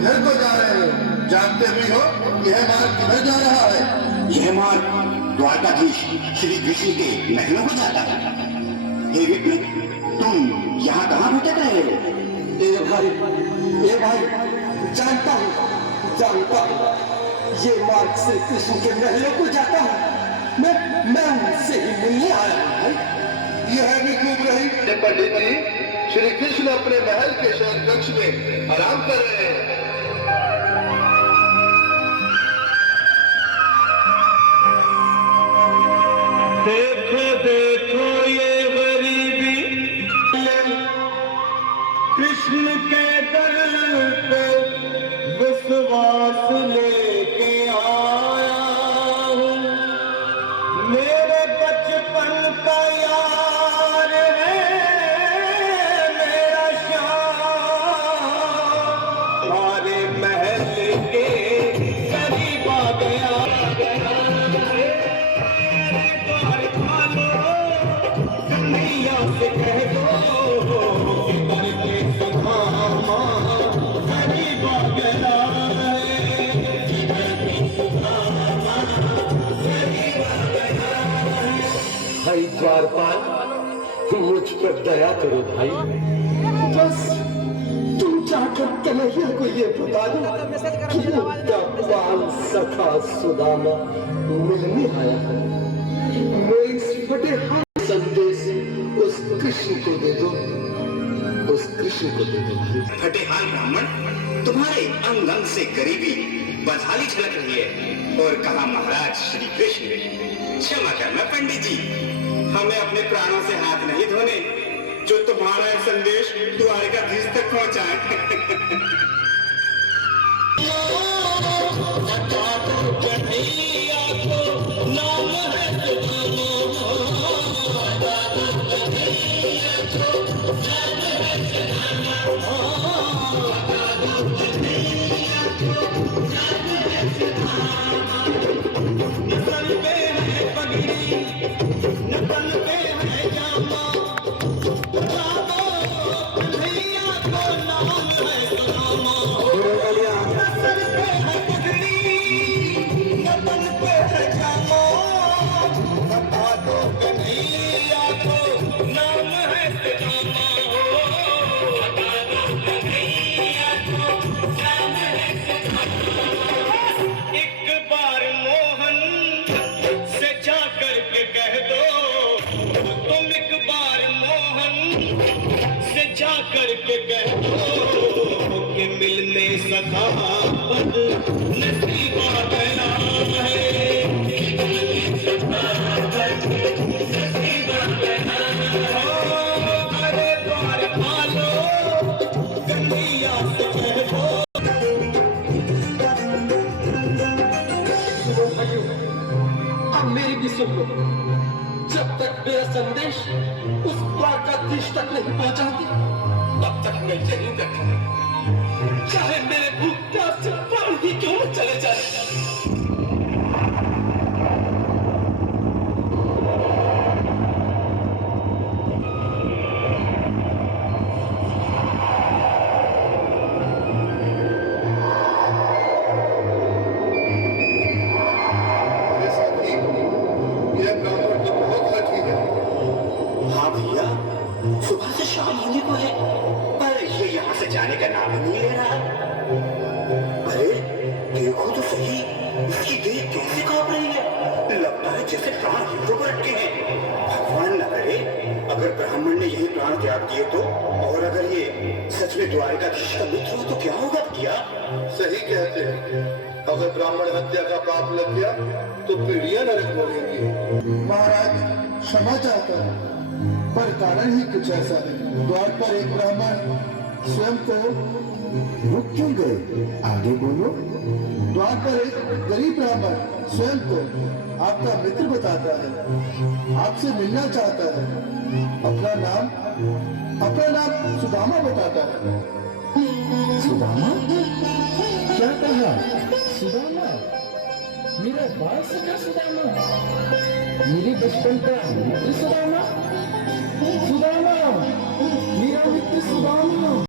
किधर को जा रहे हो? जानते भी हो यह मार्ग किधर जा रहा है? यह मार्ग द्वारकाधीश श्री कृष्ण के महलों को जाता है। हे विप्र, तुम यहाँ कहाँ भटक रहे हो? ए भाई, जानता हूँ ये मार्ग श्री कृष्ण के महलों को जाता है। मैं उनसे ही मिलने आया हूँ भाई। यह भी खूब रही पंडित जी, श्री कृष्ण अपने महल के शयन कक्ष में आराम कर रहे हैं। देखो देखो ये गरीबी, कृष्ण के दर पे विश्वास लेके आया हूँ। मेरे बचपन का यार है मेरा श्याम, हमारे महल के करीब आ गया। से कह दो कि करके सुधामा गरीब आ गया भाई द्वारपाल, मुझ पर दया करो भाई। बस तुम जाकर कन्हैया को ये बता दो कि उनका बाल सखा सुदामा मिलने आया है। मैं इस फटे हाथ संदेश उस कृष्ण को दे दो, उस कृष्ण को दे दो भाई। फटेहाल ब्राह्मण, तुम्हारे अंग अंग से गरीबी बदहाली झलक रही है। और कहा महाराज श्री कृष्ण, क्षमा करना पंडित जी, हमें अपने प्राणों से हाथ नहीं धोने जो तुम्हारा संदेश द्वारकाधीश तक पहुंचाए। करके कह दो कि मिलने सका पद नसीब आ गया है। अरे द्वारपालो, कन्हैया से कह दो। अब मेरी भी सुन लो, जब तक मेरा संदेश उस द्वारकाधीश तक नहीं पहुंचाती तब तक मैं यहीं बैठूंगा, चाहे मेरे भूख प्यास से प्राण ही क्यों न चले जाए। हाँ भैया, सुबह से शाम होने को है पर ये यहाँ से जाने का नाम ही नहीं ले रहा। अरे देखो तो सही, इसकी देह कैसे कांप रही है, लगता है जैसे प्राण हिंदों पर अटके हैं। भगवान न करे अगर ब्राह्मण ने यही प्राण त्याग दिए तो, और अगर ये सच में द्वारकाधीश का मित्र हो तो क्या होगा भैया? सही कहते हैं, अगर ब्राह्मण हत्या का पाप लग गया तो पीढ़ियां नरक बोलेंगी। महाराज क्षमा चाहता हूँ, पर कारण ही कुछ ऐसा है। द्वार पर एक ब्राह्मण स्वयं को रुक क्यों गए? आगे बोलो। द्वार पर एक गरीब ब्राह्मण स्वयं को आपका मित्र बताता है, आपसे मिलना चाहता है, अपना नाम सुदामा बताता है। सुदामा? क्या कहा? सुदामा? मेरा बाल सखा सुदामा, मेरे बचपन का मित्र सुदामा, सुदामा, मेरा मित्र सुदामा।